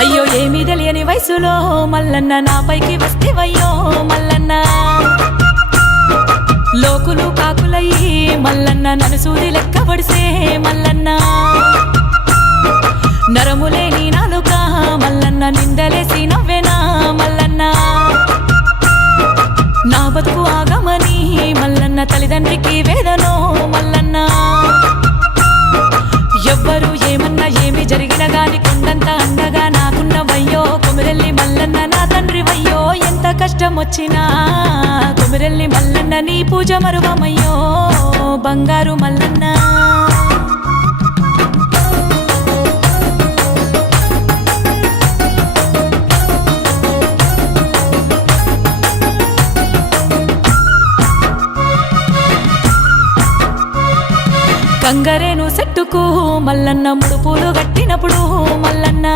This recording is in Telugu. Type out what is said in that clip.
అయ్యో ఏమీ తెలియని వయసులో మల్లన్న నాపైకి వస్తేవయ్యో మల్లన్న లోకులు కాకులయ్యి మల్లన్న నన్ను సూది లెక్క పడిసే మల్లన్న నరములేని నాలుక మల్లన్న నిందలేసి నవ్వేనా మల్లన్న నా బతుకు ఆగమని మల్లన్న తల్లిదండ్రికి వేదనో మల్లన్న ఎవ్వరు ఏమన్నా ఏమి జరిగిన గాని కొండంత అండగా నాకున్నవయ్యో కొమిరెల్లి మల్లన్న నా తండ్రి వయ్యో ఎంత కష్టం వచ్చినా కొమిరెల్లి మల్లన్న నీ పూజ మరువమయ్యో బంగారు మల్లన్న కంగరేను సెట్టుకు మల్లన్న ముడుపులు గట్టినప్పుడు మల్లన్న